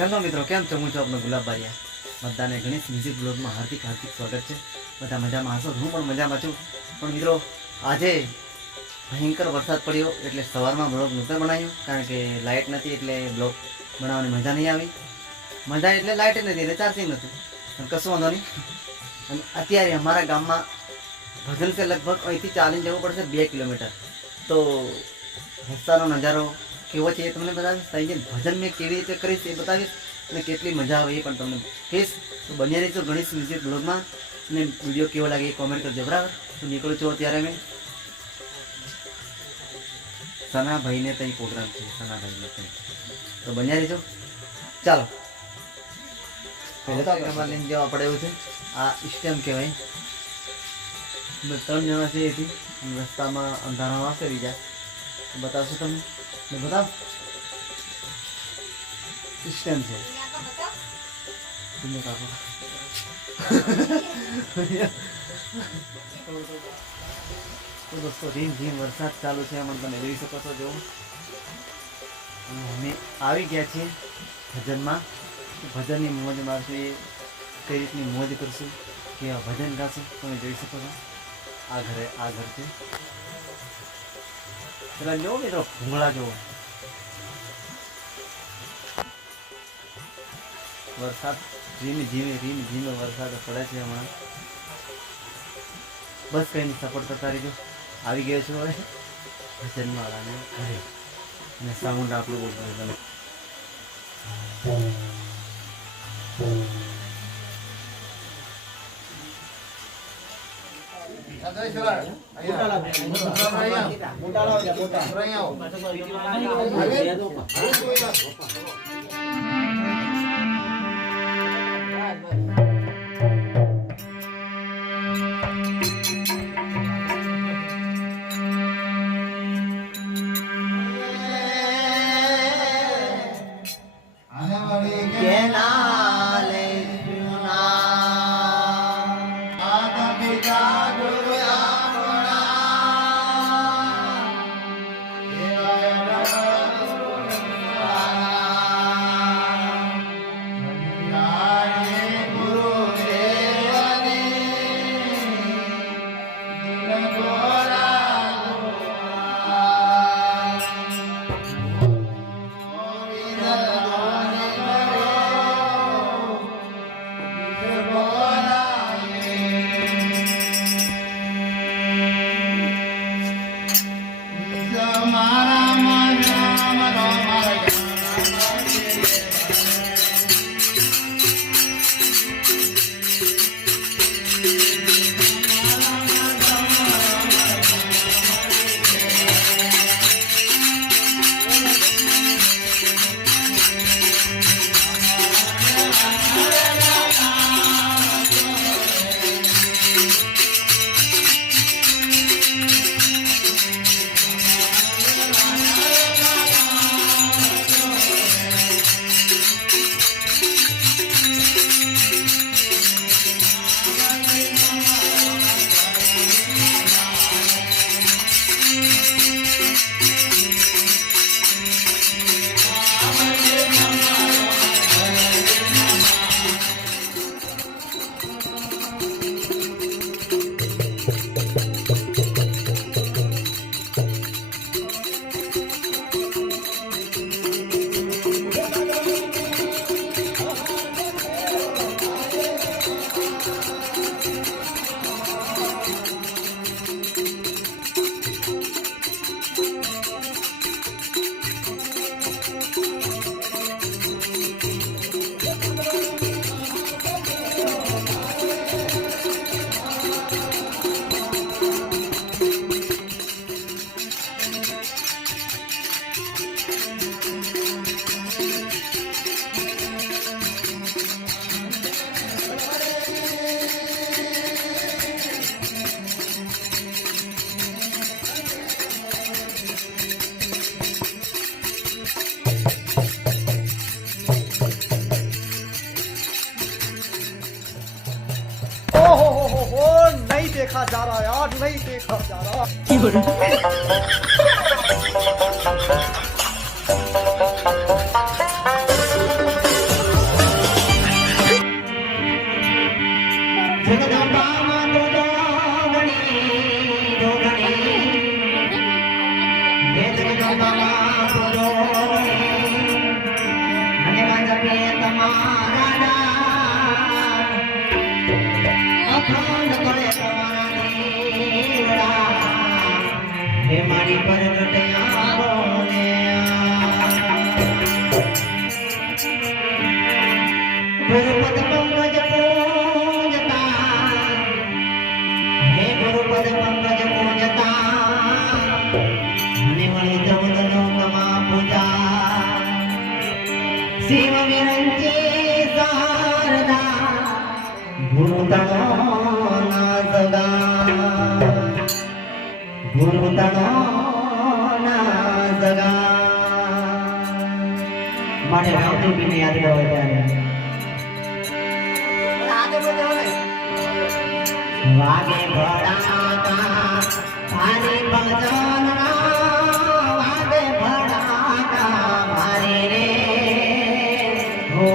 હેલો મિત્રો, કેમ છો? હું છું આપનો ગુલાબ બારિયા. બધાને ગણેશ મ્યુઝિક બ્લોગમાં હાર્દિક સ્વાગત છે. બધા મજામાં હશો, હું પણ મજામાં છું. પણ મિત્રો, આજે ભયંકર વરસાદ પડ્યો એટલે સવારમાં બ્લોગ નહોતો બનાવ્યો, કારણ કે લાઇટ નથી એટલે બ્લોગ બનાવવાની મજા નહીં આવી. મજા એટલે લાઇટ નથી એટલે ચાર્જિંગ નહોતું, પણ કશું વાંધો નહીં. અને અત્યારે અમારા ગામમાં ભજન છે, લગભગ અહીંથી ચાલીને જવું પડશે 2 કિલોમીટર. તો રસ્તાનો નજારો કેવો છે એ તમને બતાવીશ. ત્યાં ભજન મેં કેવી રીતે કરીશ એ બતાવીશ, અને કેટલી મજા આવે એ પણ તમને કહીશ. તો બન્યા રહીશું ગણેશ મ્યુઝિક બ્લોગમાં, અને વિડીયો કેવો લાગે એ કોમેન્ટ કરજો, બરાબર? તો નીકળું છું અત્યારે મેં સનાભાઈને ત્યાં પ્રોગ્રામ છે, સનાભાઈને ત્યાં. તો બન્યા રહીજો, ચાલો. પહેલાં તો આપણે લઈને જવા પડે એવું છે. આ સ્ટેમ કહેવાય. 3 જણા છે એથી રસ્તામાં અંધારા આવશે બીજા, બતાવશું તમને. બતાવ સ્ટેમ છે. તો દોસ્તો, ધીમ ધીમ વરસાદ ચાલુ છે, આમાં તમે જોઈ શકો છો. જો અમે આવી ગયા છીએ ભજનમાં. ભજનની મોજ મારશું, એ કઈ રીતની મોજ કરશું, કેવા ભજન ગાશું તમે જોઈ શકો છો. આ ઘર છે. પેલા જો મિત્રો, ભૂંગળા જોવો. વરસાદ ધીમે ધીમે વરસાદ પડે છે હમણાં. બસ કઈ નહીં, સપોર્ટ કરતા રહીજો. આવી ગયો છું હવે ભજનમાં વાળાને ઘરે, અને સાઉન્ડ આપણું બહુ ગમે. नहीं देखा जा रहा यार, नहीं देखा जा रहा. शिव विरंची शारदा गुरुतनो ना जगा गुरुतनो ना जगा माने रावती बीने याद रहो ત્યારે વાગે ભડાકા ભારે ભજન વાગે ભડાકા ભારે રે હો